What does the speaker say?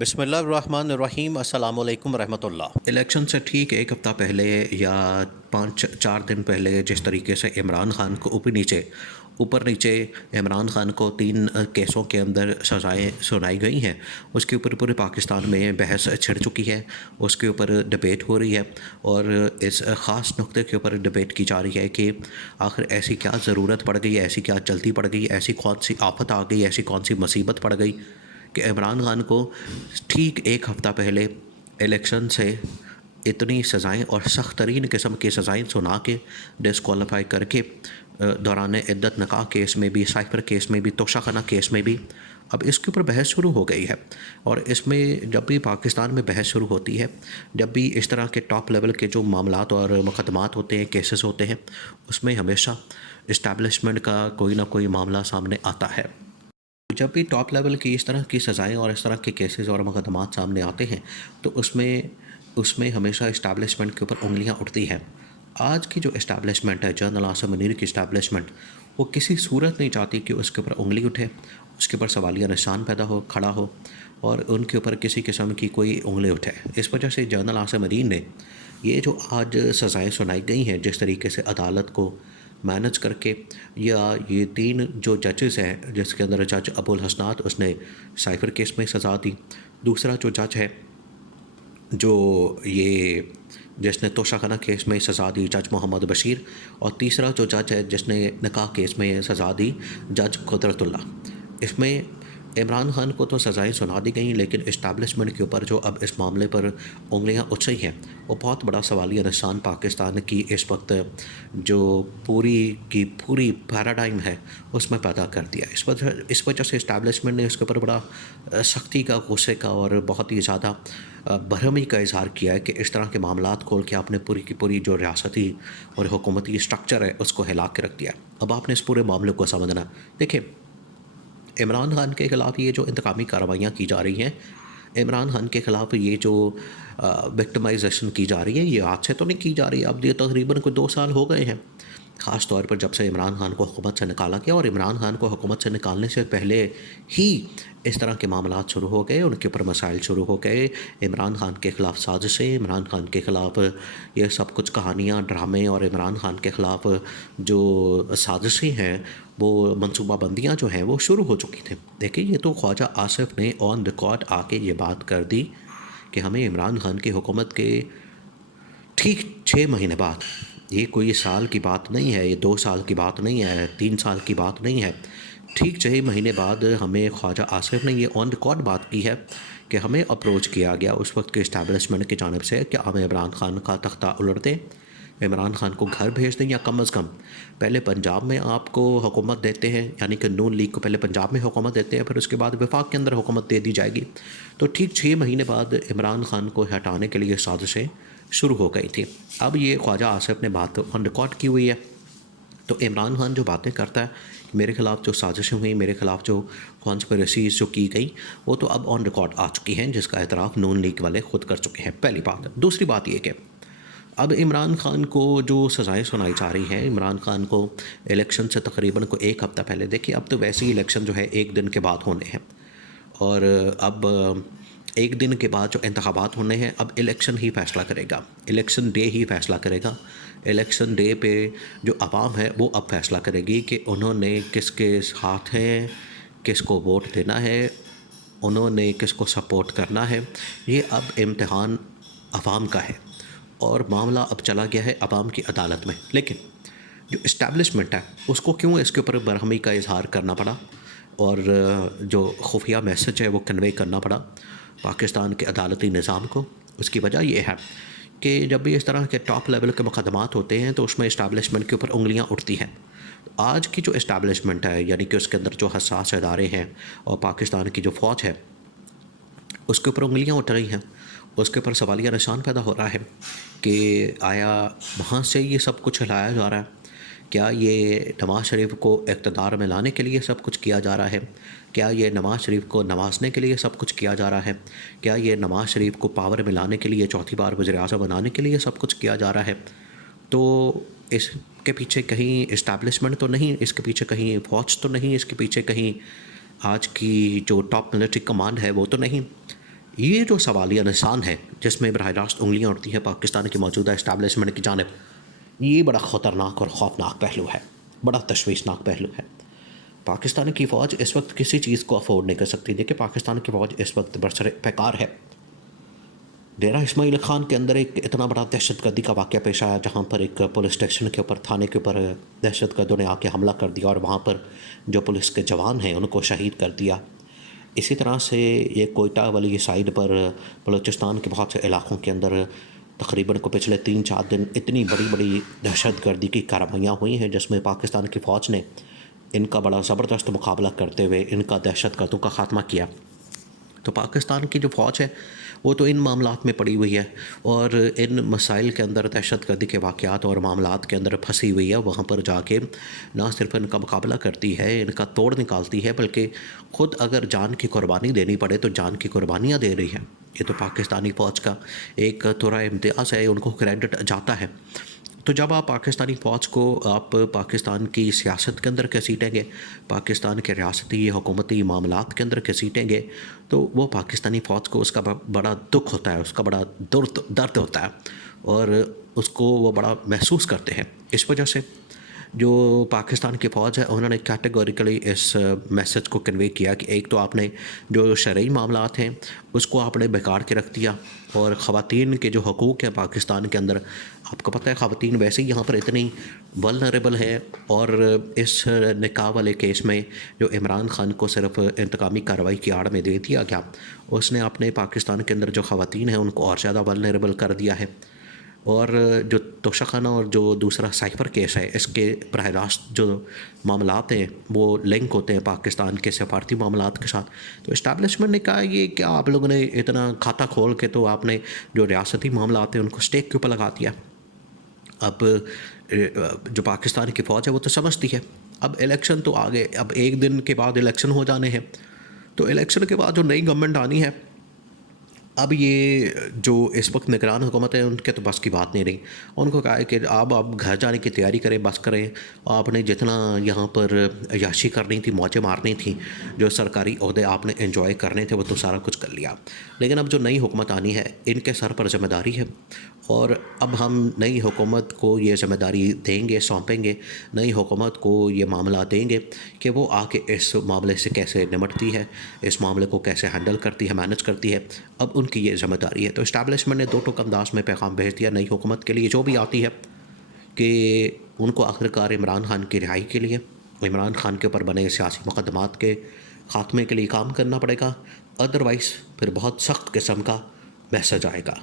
بسم اللہ الرحمن الرحیم، السلام علیکم ورحمۃ اللہ۔ الیکشن سے ٹھیک ایک ہفتہ پہلے یا 5-4 دن پہلے جس طریقے سے عمران خان کو اوپر نیچے عمران خان کو 3 کیسوں کے اندر سزائیں سنائی گئی ہیں، اس کے اوپر پورے پاکستان میں بحث چھڑ چکی ہے، اس کے اوپر ڈبیٹ ہو رہی ہے اور اس خاص نقطے کے اوپر ڈبیٹ کی جا رہی ہے کہ آخر ایسی کیا ضرورت پڑ گئی، ایسی کیا جلدی پڑ گئی، ایسی کون سی آفت آ گئی، ایسی کون سی مصیبت پڑ گئی کہ عمران خان کو ٹھیک ایک ہفتہ پہلے الیکشن سے اتنی سزائیں اور سخت ترین قسم کی سزائیں سنا کے ڈسکوالیفائی کر کے دوران عدت نکاح کیس میں بھی، سائفر کیس میں بھی، توشہ خانہ کیس میں بھی اب اس کے اوپر بحث شروع ہو گئی ہے۔ اور اس میں جب بھی پاکستان میں بحث شروع ہوتی ہے، جب بھی اس طرح کے ٹاپ لیول کے جو معاملات اور مقدمات ہوتے ہیں، کیسز ہوتے ہیں، اس میں ہمیشہ اسٹیبلشمنٹ کا کوئی نہ کوئی معاملہ سامنے آتا ہے۔ جب بھی ٹاپ لیول کی اس طرح کی سزائیں اور اس طرح کے کیسز اور مقدمات سامنے آتے ہیں تو اس میں ہمیشہ اسٹیبلشمنٹ کے اوپر انگلیاں اٹھتی ہیں۔ آج کی جو اسٹیبلشمنٹ ہے، جنرل عاصم منیر کی اسٹیبلشمنٹ، وہ کسی صورت نہیں چاہتی کہ اس کے اوپر انگلی اٹھے، اس کے اوپر سوالیہ نشان کھڑا ہو اور ان کے اوپر کسی قسم کی کوئی انگلی اٹھے۔ اس وجہ سے جنرل عاصم منیر نے یہ جو آج سزائیں سنائی گئی ہیں، جس طریقے سے عدالت کو مینج کر کے، یا یہ 3 جو ججز ہیں، جس کے اندر جج ابو الحسنات، اس نے سائفر کیس میں سزا دی، دوسرا جو جج ہے جو جس نے توشہ خانہ کیس میں سزا دی، جج محمد بشیر، اور تیسرا جو جج ہے جس نے نکاح کیس میں سزا دی، جج قدرت اللہ۔ اس میں عمران خان کو تو سزائیں سنا دی گئیں، لیکن اسٹیبلشمنٹ کے اوپر جو اب اس معاملے پر انگلیاں اٹھ رہی ہیں، وہ بہت بڑا سوالیہ نشان پاکستان کی اس وقت جو پوری کی پوری پیراڈائم ہے اس میں پیدا کر دیا۔ اس وجہ سے اسٹیبلشمنٹ نے اس کے اوپر بڑا سختی کا، غصے کا اور بہت ہی زیادہ برہمی کا اظہار کیا ہے کہ اس طرح کے معاملات کھول کے آپ نے پوری کی پوری جو ریاستی اور حکومتی اسٹرکچر ہے اس کو ہلا کے رکھ دیا۔ اب آپ نے اس پورے معاملے کو سمجھنا۔ دیکھیں، عمران خان کے خلاف یہ جو انتقامی کارروائیاں کی جا رہی ہیں، عمران خان کے خلاف یہ جو وکٹمائزیشن کی جا رہی ہے، یہ آج سے تو نہیں کی جا رہی ہے، اب یہ تقریباً کوئی 2 سال ہو گئے ہیں، خاص طور پر جب سے عمران خان کو حکومت سے نکالا گیا۔ اور عمران خان کو حکومت سے نکالنے سے پہلے ہی اس طرح کے معاملات شروع ہو گئے، ان کے اوپر مسائل شروع ہو گئے، عمران خان کے خلاف سازشیں، عمران خان کے خلاف یہ سب کچھ کہانیاں، ڈرامے، اور عمران خان کے خلاف جو سازشیں ہیں، وہ منصوبہ بندیاں جو ہیں وہ شروع ہو چکی تھیں۔ دیکھیں، یہ تو خواجہ آصف نے آن ریکارڈ آ کے یہ بات کر دی کہ ہمیں عمران خان کی حکومت کے ٹھیک 6 مہینے بعد، یہ کوئی سال کی بات نہیں ہے، یہ 2 سال کی بات نہیں ہے، 3 سال کی بات نہیں ہے، ٹھیک 6 مہینے بعد ہمیں خواجہ آصف نے یہ آن ریکارڈ بات کی ہے کہ ہمیں اپروچ کیا گیا اس وقت کے اسٹیبلشمنٹ کی جانب سے کہ ہمیں عمران خان کا تختہ الٹ دیں، عمران خان کو گھر بھیج دیں، یا کم از کم پہلے پنجاب میں آپ کو حکومت دیتے ہیں، یعنی کہ نون لیگ کو پہلے پنجاب میں حکومت دیتے ہیں، پھر اس کے بعد وفاق کے اندر حکومت دے دی جائے گی۔ تو ٹھیک 6 مہینے بعد عمران خان کو ہٹانے کے لیے سازشیں شروع ہو گئی تھی۔ اب یہ خواجہ آصف نے بات آن ریکارڈ کی ہوئی ہے، تو عمران خان جو باتیں کرتا ہے، میرے خلاف جو سازشیں ہوئیں، میرے خلاف جو کانسپریسیز جو کی گئی، وہ تو اب آن ریکارڈ آ چکی ہیں، جس کا اعتراف نون لیگ والے خود کر چکے ہیں، پہلی بات۔ دوسری بات یہ کہ اب عمران خان کو جو سزائیں سنائی جا رہی ہیں، عمران خان کو الیکشن سے تقریباً کو ایک ہفتہ پہلے، دیکھیے اب تو ویسے ہی الیکشن جو ہے 1 دن کے بعد ہونے ہیں، اور اب 1 دن کے بعد جو انتخابات ہونے ہیں، اب الیکشن ہی فیصلہ کرے گا، الیکشن ڈے ہی فیصلہ کرے گا۔ الیکشن ڈے پہ جو عوام ہے وہ اب فیصلہ کرے گی کہ انہوں نے کس کے ساتھ ہیں، کس کو ووٹ دینا ہے، انہوں نے کس کو سپورٹ کرنا ہے۔ یہ اب امتحان عوام کا ہے، اور معاملہ اب چلا گیا ہے عوام کی عدالت میں۔ لیکن جو اسٹیبلشمنٹ ہے اس کو کیوں اس کے اوپر برہمی کا اظہار کرنا پڑا، اور جو خفیہ میسج ہے وہ کنوے کرنا پڑا پاکستان کے عدالتی نظام کو؟ اس کی وجہ یہ ہے کہ جب بھی اس طرح کے ٹاپ لیول کے مقدمات ہوتے ہیں تو اس میں اسٹیبلشمنٹ کے اوپر انگلیاں اٹھتی ہیں۔ آج کی جو اسٹیبلشمنٹ ہے، یعنی کہ اس کے اندر جو حساس ادارے ہیں اور پاکستان کی جو فوج ہے، اس کے اوپر انگلیاں اٹھ رہی ہیں، اس کے اوپر سوالیہ نشان پیدا ہو رہا ہے کہ آیا وہاں سے یہ سب کچھ ہلایا جا رہا ہے؟ کیا یہ نواز شریف کو اقتدار میں لانے کے لیے سب کچھ کیا جا رہا ہے؟ کیا یہ نواز شریف کو نوازنے کے لیے سب کچھ کیا جا رہا ہے؟ کیا یہ نواز شریف کو پاور میں لانے کے لیے، چوتھی بار وزیر اعظم بنانے کے لیے سب کچھ کیا جا رہا ہے؟ تو اس کے پیچھے کہیں اسٹیبلشمنٹ تو نہیں، اس کے پیچھے کہیں فوج تو نہیں، اس کے پیچھے کہیں آج کی جو ٹاپ ملٹری کمانڈ ہے وہ تو نہیں؟ یہ جو سوالیہ نشان ہے جس میں براہ راست انگلیاں اڑتی ہیں پاکستان کی موجودہ اسٹیبلشمنٹ کی جانب، یہ بڑا خطرناک اور خوفناک پہلو ہے، بڑا تشویشناک پہلو ہے۔ پاکستان کی فوج اس وقت کسی چیز کو افورڈ نہیں کر سکتی۔ دیکھیں پاکستان کی فوج اس وقت برسر پیکار ہے۔ ڈیرہ اسماعیل خان کے اندر ایک اتنا بڑا دہشت گردی کا واقعہ پیش آیا جہاں پر ایک پولیس اسٹیشن کے اوپر، تھانے کے اوپر دہشت گردوں نے آ کے حملہ کر دیا اور وہاں پر جو پولیس کے جوان ہیں ان کو شہید کر دیا۔ اسی طرح سے یہ کوئٹہ والی سائڈ پر بلوچستان کے بہت سے علاقوں کے اندر تقریباً کو پچھلے 3-4 دن اتنی بڑی بڑی دہشت گردی کی کارروائیاں ہوئی ہیں جس میں پاکستان کی فوج نے ان کا بڑا زبردست مقابلہ کرتے ہوئے ان کا دہشت گردوں کا خاتمہ کیا۔ تو پاکستان کی جو فوج ہے وہ تو ان معاملات میں پڑی ہوئی ہے اور ان مسائل کے اندر، دہشت گردی کے واقعات اور معاملات کے اندر پھنسی ہوئی ہے۔ وہاں پر جا کے نہ صرف ان کا مقابلہ کرتی ہے، ان کا توڑ نکالتی ہے، بلکہ خود اگر جان کی قربانی دینی پڑے تو جان کی قربانیاں دے رہی ہے۔ یہ تو پاکستانی فوج کا ایک تھوڑا امتیاز ہے، ان کو کریڈٹ جاتا ہے۔ تو جب آپ پاکستانی فوج کو آپ پاکستان کی سیاست کے اندر گھسیٹیں گے، پاکستان کے ریاستی حکومتی معاملات کے اندر گھسیٹیں گے، تو وہ پاکستانی فوج کو اس کا بڑا دکھ ہوتا ہے، اس کا بڑا درد ہوتا ہے اور اس کو وہ بڑا محسوس کرتے ہیں۔ اس وجہ سے جو پاکستان کی فوج ہے انہوں نے کیٹیگوریکلی اس میسج کو کنوے کیا کہ ایک تو آپ نے جو شرعی معاملات ہیں اس کو آپ نے بگاڑ کے رکھ دیا، اور خواتین کے جو حقوق ہیں پاکستان کے اندر، آپ کو پتہ ہے خواتین ویسے ہی یہاں پر اتنی ولنریبل ہے، اور اس نکاح والے کیس میں جو عمران خان کو صرف انتقامی کارروائی کی آڑ میں دے دیا گیا، اس نے اپنے پاکستان کے اندر جو خواتین ہیں ان کو اور زیادہ ولنریبل کر دیا ہے۔ اور جو توشہ خانہ اور جو دوسرا سائفر کیس ہے، اس کے براہ راست جو معاملات ہیں وہ لنک ہوتے ہیں پاکستان کے سفارتی معاملات کے ساتھ۔ تو اسٹیبلشمنٹ نے کہا یہ کیا آپ لوگوں نے اتنا کھاتا کھول کے تو آپ نے جو ریاستی معاملات ہیں ان کو اسٹیک کے اوپر لگا دیا۔ اب جو پاکستان کی فوج ہے وہ تو سمجھتی ہے اب الیکشن تو آگے، اب ایک دن کے بعد الیکشن ہو جانے ہیں، تو الیکشن کے بعد جو نئی گورنمنٹ آنی ہے، اب یہ جو اس وقت نگران حکومت ہے ان کے تو بس کی بات نہیں رہی۔ ان کو کہا ہے کہ آپ گھر جانے کی تیاری کریں، بس کریں، آپ نے جتنا یہاں پر عیاشی کرنی تھی، موجیں مارنی تھیں، جو سرکاری عہدے آپ نے انجوائے کرنے تھے وہ تو سارا کچھ کر لیا۔ لیکن اب جو نئی حکومت آنی ہے ان کے سر پر ذمہ داری ہے، اور اب ہم نئی حکومت کو یہ ذمہ داری دیں گے، سونپیں گے، نئی حکومت کو یہ معاملہ دیں گے کہ وہ آ کے اس معاملے سے کیسے نمٹتی ہے، اس معاملے کو کیسے ہینڈل کرتی ہے، مینج کرتی ہے۔ اب ان کی یہ ذمہ داری ہے۔ تو اسٹیبلشمنٹ نے دو ٹوک انداز میں پیغام بھیج دیا نئی حکومت کے لیے جو بھی آتی ہے کہ ان کو آخرکار عمران خان کی رہائی کے لیے، عمران خان کے اوپر بنے سیاسی مقدمات کے خاتمے کے لیے کام کرنا پڑے گا، ادروائز پھر بہت سخت قسم کا میسج آئے گا۔